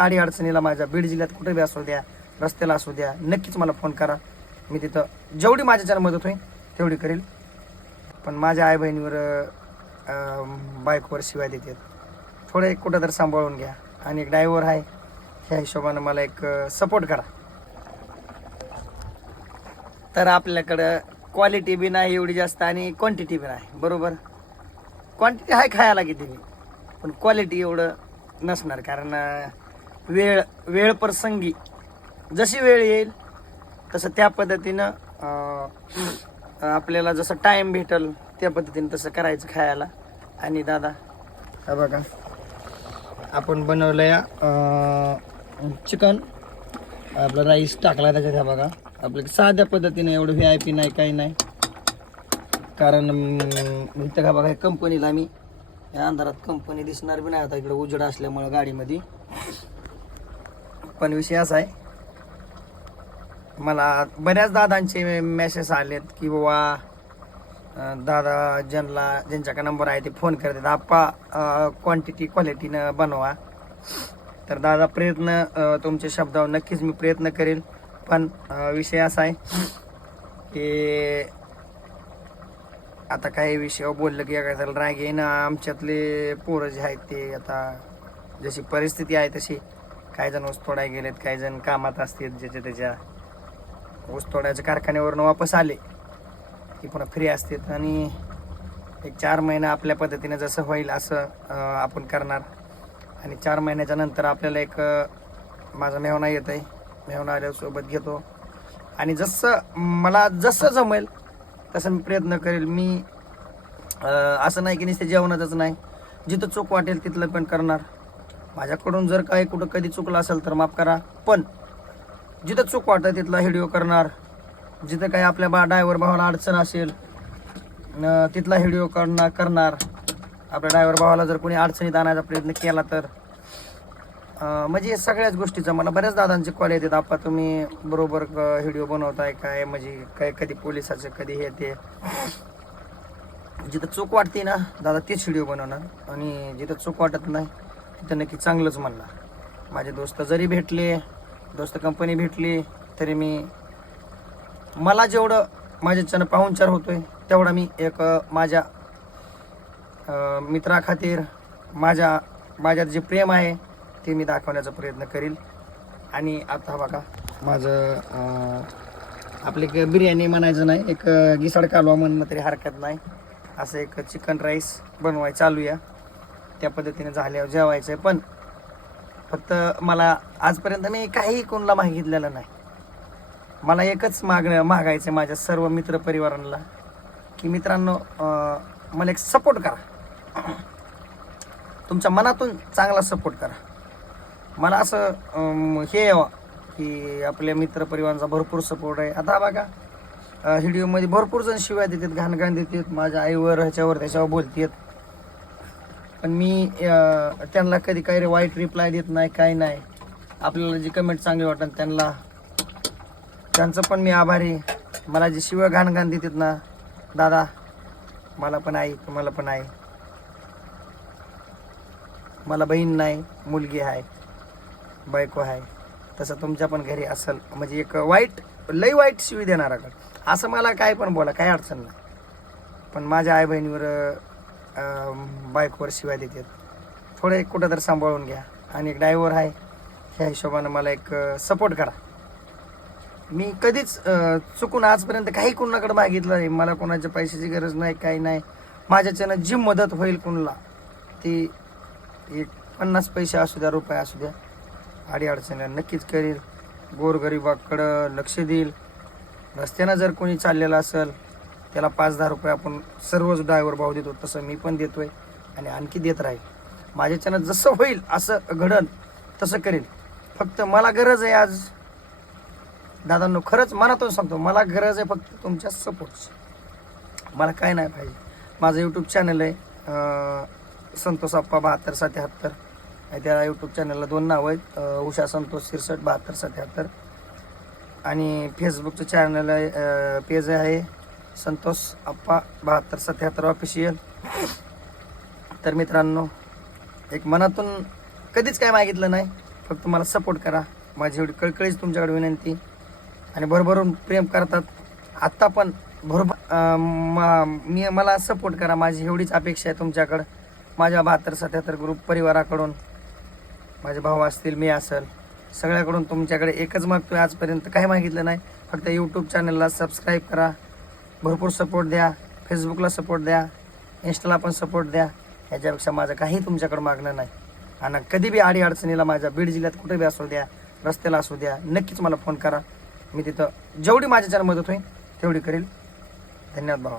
अडी अडचणीला माझ्या बीड जिल्ह्यात कुठे बी असू द्या, रस्त्याला असू द्या, नक्कीच मला फोन करा. मी तिथं जेवढी माझ्याच्यानं मदत होईल तेवढी करेल. पण माझ्या आई बहिणीवर बायकोवर शिवाय देतात. थोडं एक कुठं तर सांभाळून घ्या. आणि एक ड्रायव्हर आहे, ह्या हिशोबानं मला एक सपोर्ट करा. तर आपल्याकडं क्वालिटी बी नाही एवढी जास्त आणि क्वांटिटी बी नाही. बरोबर, क्वांटिटी आहे खायला किती बी, पण क्वालिटी एवढं नसणार. कारण वेळ प्रसंगी जशी वेळ येईल तसं त्या पद्धतीनं आपल्याला जसं टाईम भेटल त्या पद्धतीने तसं करायचं खायला. आणि दादा हा बघा, आपण बनवलं चिकन, आपला राईस टाकला त्याच्यात. हा बघा, आपल्या साध्या पद्धतीने, एवढं VIP नाही, काही नाही. कारण इथं का बघा कंपनीला मी या अंधारात कंपनी दिसणार बी नाही आता इकडे उजेड असल्यामुळं गाडीमध्ये. पण विषय असा आहे, मला बऱ्याच दादांचे मेसेज आलेत की बाबा दादा ज्यांच्याकडे नंबर आहे ते फोन करतात, आप्पा क्वांटिटी क्वालिटीनं बनवा. तर दादा प्रयत्न तुमच्या शब्दावर नक्कीच मी प्रयत्न करेल. पण विषय असा आहे की आता काही विषयावर बोललं की एखाद्याला राग येईन. आमच्यातले पोरं जे आहेत ते आता जशी परिस्थिती आहे तशी, काही जण ऊस तोडाय गेलेत, काही जण कामात असतात, ज्याच्या त्याच्या ऊस तोडायच्या कारखान्यावरून वापस आले की पुन्हा फ्री असतात. आणि एक 4 महिना आपल्या पद्धतीने जसं होईल असं आपण करणार. आणि 4 महिन्याच्या नंतर आपल्याला एक माझा मेहना येत आहे, मेहना आल्यासोबत घेतो. आणि मला जसं जमेल तसं मी प्रयत्न करेल. मी असं नाही की नुसते जेवणातच नाही, जिथं चूक वाटेल तिथलं पण करणार. माझ्याकडून जर काही कुठं कधी चुकलं असेल तर माफ करा. पण जिथं चूक वाटेल तिथला व्हिडिओ करणार. जिथं काही आपल्या ड्रायव्हर भावाला अडचण असेल तिथला व्हिडिओ करणार. आपल्या ड्रायव्हर भावाला जर कोणी अडचणीत आणायचा प्रयत्न केला तर म्हणजे सगळ्याच गोष्टीचा मला बऱ्याच दादांचे कॉल येतात, आप्पा तुम्ही बरोबर व्हिडिओ बनवताय काय, म्हणजे काय कधी पोलिसाचं कधी हे ते. जिथं चूक वाटते ना दादा तेच व्हिडिओ बनवणार. आणि जिथं चूक वाटत नाही तिथं नक्की चांगलंच म्हणणार. माझे दोस्त जरी भेटले, दोस्त कंपनी भेटली, तरी मला जेवढं माझ्याच्यानं पाहुणचार होतोय तेवढा मी एक माझ्या मित्राखातीर माझ्यात जे प्रेम आहे ते मी दाखवण्याचा प्रयत्न करील. आणि आता बघा माझं आपली बिर्याणी म्हणायचं नाही, एक घिसाड कालवा म्हणणं तरी हरकत नाही, असं एक चिकन राईस बनवाय चालू या. त्या पद्धतीने झाल्यावर जेवायचं आहे. पण फक्त मला आजपर्यंत मी काही कोणाला मागितलेलं नाही. मला एकच मागायचं माझ्या सर्व मित्रपरिवारांना की मित्रांनो मला एक सपोर्ट करा, तुमच्या मनातून चांगला सपोर्ट करा. मला असं हे यावं की आपल्या मित्रपरिवारांचा भरपूर सपोर्ट आहे. आता बघा व्हिडिओमध्ये भरपूर जण शिवाय देतात, घाणघाण देतात, माझ्या आईवर ह्याच्यावर त्याच्यावर बोलतात. पण मी त्यांना कधी काही वाईट रिप्लाय देत नाही, काही नाही. आपल्याला जी कमेंट चांगली वाटतात त्यांचं पण मी आभारी. मला जे शिवाय घाणघाण देतात ना दादा, मला पण आहे, तुम्हाला पण आहे. मला बहीण नाही, मुलगी आहे, बायको आहे. तसं तुमच्या पण घरी असेल, म्हणजे एक लई वाईट शिवी देणार का असं मला काय पण बोला, काही अडचण नाही. पण माझ्या आई बहिणीवर बायकोवर शिवाय देतात. थोडं एक कुठं तर सांभाळून घ्या. आणि एक ड्रायव्हर आहे, ह्या हिशोबानं मला एक सपोर्ट करा. मी कधीच चुकून आजपर्यंत काही कोणाकडे मागितलं नाही. मला कोणाच्या पैशाची गरज नाही, काही नाही. माझ्याच्यानं जी मदत होईल कोणाला ती एक 50 पैसे असू द्या, रुपये असू द्या, अडी अडचणीला नक्कीच करेल. गोरगरिबाकडं लक्ष देईल. रस्त्यानं जर कोणी चाललेलं असेल त्याला 5-10 रुपये आपण सर्वच ड्रायव्हर भाव देतो, तसं मी पण देतोय आणि आणखी देत राहील. माझ्याच्यानं जसं होईल असं घडल तसं करेल. फक्त मला गरज आहे आज दादांनो, खरंच मनातून सांगतो, मला गरज आहे फक्त तुमच्या सपोर्टची. मला काय नाही पाहिजे. माझं यूट्यूब चॅनल आहे संतोष आप्पा 7277. त्या यूट्यूब चॅनलला 2 नाव आहेत, उषा संतोष 63 7277. आणि फेसबुकचं चॅनल आहे, पेज आहे संतोष आप्पा 7277 ऑफिशियल. तर मित्रांनो, एक मनातून कधीच काय मागितलं नाही, फक्त मला सपोर्ट करा. माझी एवढी कळकळीच तुमच्याकडे विनंती. आणि भरभरून प्रेम करतात आत्ता पण बरोबर. मला सपोर्ट करा, माझी एवढीच अपेक्षा आहे तुमच्याकडं. माझ्या 72-77 ग्रुप परिवाराकडून, माझे भाऊ असतील, मी असेल, सगळ्याकडून तुमच्याकडे एकच मागतोय. आजपर्यंत काही मागितलं नाही. फक्त यूट्यूब चॅनलला सबस्क्राईब करा, भरपूर सपोर्ट द्या, फेसबुकला सपोर्ट द्या, इंस्टाला पण सपोर्ट द्या. ह्याच्यापेक्षा माझं काही तुमच्याकडं मागणं नाही. आणि कधी बी अडीअडचणीला माझ्या बीड जिल्ह्यात कुठे बी असू द्या, रस्त्याला असू द्या, नक्कीच मला फोन करा. मी तिथं जेवढी माझ्याच्यानं मदत होईल तेवढी करेल. धन्यवाद भावा.